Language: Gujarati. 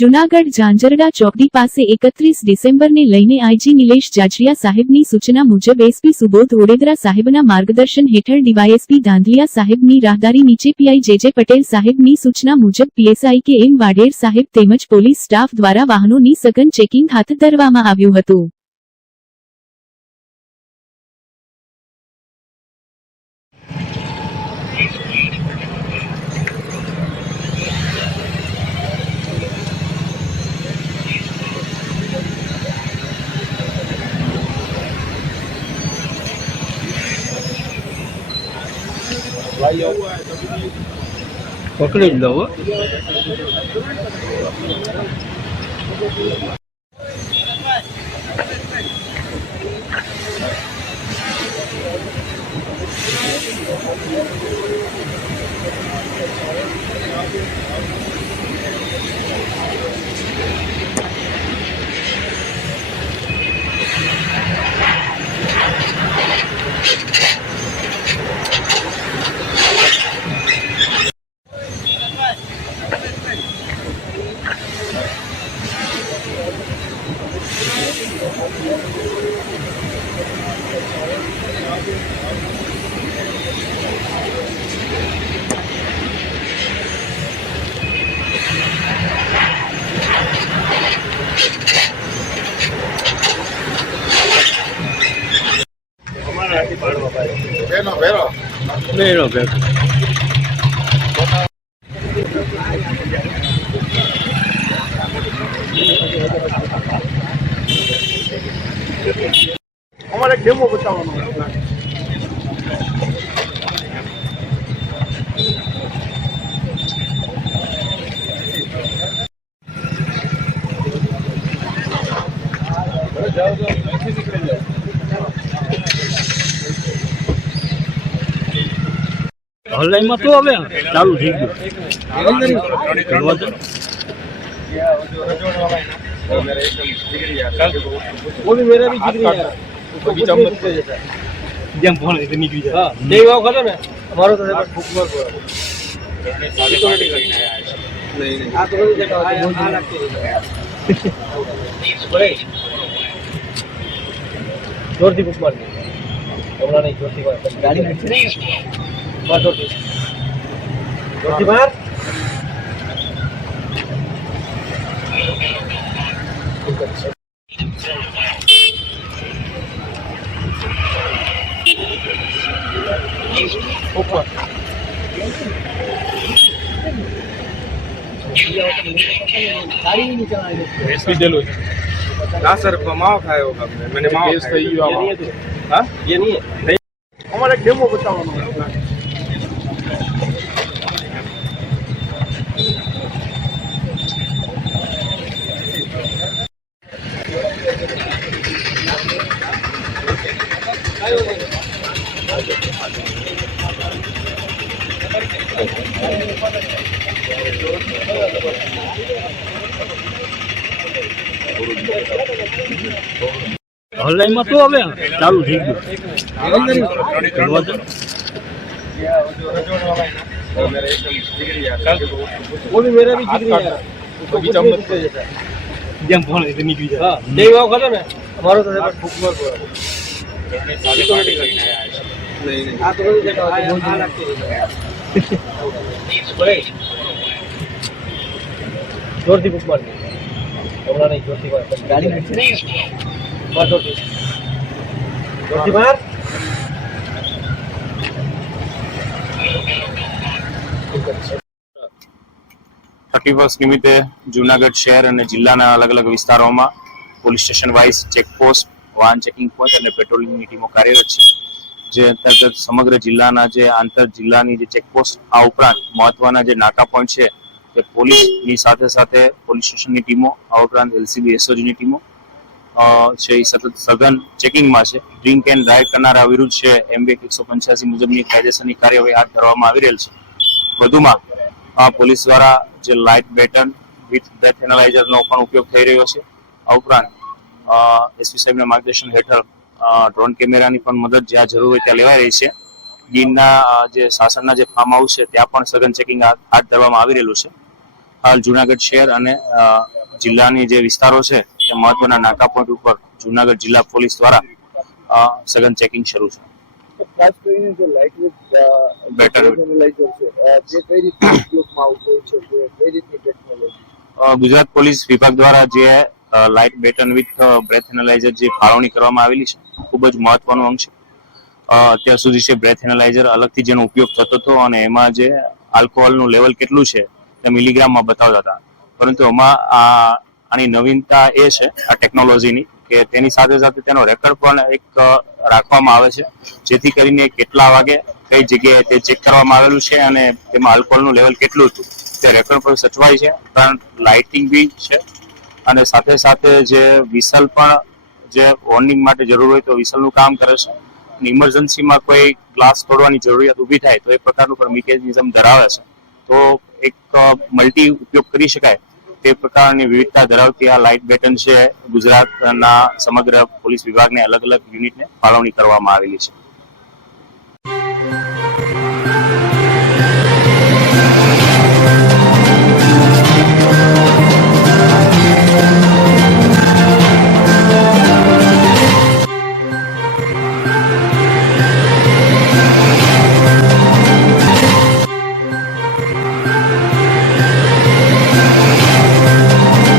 જૂનાગઢ ઝાંઝરડા ચોકડી પાસે 31 ડિસેમ્બરને લઈને આઈજી નિલેશ જાજરિયા સાહેબની સૂચના મુજબ એસપી સુબોધ ઓડેદરા સાહેબના માર્ગદર્શન હેઠળ ડીવાયએસપી ધાંધલિયા સાહેબની રાહદારી નીચે પીઆઈ જેજે પટેલ સાહેબની સૂચના મુજબ પીએસઆઈ કે એમ વાડેર સાહેબ તેમજ પોલીસ સ્ટાફ દ્વારા વાહનોની સઘન ચેકિંગ હાથ ધરવામાં આવ્યું હતું। पकड़े लो हमारे डेमो बताओ ऑनलाइन में तो હવે ચાલુ થઈ ગયું वो भी मेरा भी जिगरी है अभी चमक જેમ ફોન એટલે નીકળી જાય। हां दे वाव खतो ने हमारो तो फुक मार नहीं नहीं आ तो देखो आ लगती है बड़े जोर दी फुक मार हमरा नहीं जोर दी मार गाड़ी में मार जोर दी मार ना सर मावा खाया होगा मैंने मावा हाँ ये नहीं है हमारे डेमो बताओ ऑनलाइन में तो હવે ચાલુ થઈ ગયું वो भी मेरा भी जिगरी है अभी चमक જેમ ફોન એટલે નીકળી જાય। हां दे वाव खतो ने हमारो तो फुक मार नहीं नहीं आ तो देखो आ लगती है बड़े जोर दी फुक मार हमरा नहीं जोर दी मार गाड़ी में मार जोर दी मार 31 નિમિત્તે જૂનાગઢ શહેર અને જિલ્લાના અલગ અલગ વિસ્તારોમાં પોલીસ સ્ટેશન વાઇઝ ચેકપોસ્ટ, વાહન ચેકિંગ પોઈન્ટ અને પેટ્રોલિંગની ટીમો કાર્યરત છે। જે અંતર્ગત સમગ્ર જિલ્લાના જે આંતર જિલ્લાની જે ચેકપોસ્ટ આ ઉપરાંત મહત્વના જે નાકા પોઈન્ટ છે તે પોલીસની સાથે સાથે પોલીસ સ્ટેશનની ટીમો, આ ઉપરાંત એલસીબી એસઓજીની ટીમો છે એ સતત સઘન ચેકિંગમાં છે. ડ્રિંક એન્ડ ડ્રાઈવ કરનારા વિરુદ્ધ છે એમબીએક 185 મુજબની કાયદેસરની કાર્યવાહી હાથ ધરવામાં આવી રહેલ છે. વધુમાં પોલીસ દ્વારા જે લાઇટ બેટન વિથ ડેથ એનાલાઇઝરનો પણ ઉપયોગ થઈ રહ્યો છે. આ ઉપરાંત એસપી સાહેબના માર્ગદર્શન હેઠળ ડ્રોન કેમેરાની પણ મદદ જ્યાં જરૂર હોય ત્યાં લેવાઈ રહી છે. ગીરના જે સાસણના જે ફાર્મ હાઉસ છે ત્યાં પણ સઘન ચેકિંગ હાથ ધરવામાં આવી રહેલું છે. હાલ જુનાગઢ શહેર અને જિલ્લાની જે વિસ્તારો છે તે મહત્વના નાકા પોઈન્ટ ઉપર જુનાગઢ જિલ્લા પોલીસ દ્વારા સઘન ચેકિંગ શરૂ છે. ખાસ કરીને જે લાઇટવેટ બેટર એનાલાઇઝર છે જે કઈ રીતે ઉપયોગમાં આવતો હોય છે જે કઈ રીતની ટેકનોલોજી ગુજરાત પોલીસ વિભાગ દ્વારા જે light baton with breath analyser જે ફાળવણી કરવામાં આવેલી છે ખૂબ જ મહત્વનું અંગ છે. અત્યાર સુધી છે બ્રેથ એનાલાઇઝર અલગથી જેનો ઉપયોગ થતો હતો અને એમાં જે આલ્કોહોલનું લેવલ કેટલું છે તે મિલીગ્રામમાં બતાવતા હતા, પરંતુ એમાં આની નવીનતા એ છે આ ટેકનોલોજીની કે તેની સાથે સાથે તેનો રેકોર્ડ પણ એક રાખવામાં આવે છે, જેથી કરીને કેટલા વાગે કઈ જગ્યાએ તે ચેક કરવામાં આવેલું છે અને તેમાં આલ્કોહોલનું લેવલ કેટલું હતું તે રેકોર્ડ પર સચવાય છે. કારણ લાઇટિંગ બી છે અને સાથે સાથે જે વિસલ પણ જે વોર્નિંગ માટે જરૂર હોય તો વિસલનું કામ કરે છે. ઇમરજન્સીમાં કોઈ ગ્લાસ તોડવાની જરૂરિયાત ઊભી થાય તો એ પ્રકારનું પણ મિકેનિઝમ ધરાવે છે. તો એક મલ્ટી ઉપયોગ કરી શકાય તે પ્રકારની વિવિધતા ધરાવતી આ લાઇટ બેટન છે ગુજરાતના સમગ્ર પોલીસ વિભાગને અલગ અલગ યુનિટને ફાળવણી કરવામાં આવેલી છે.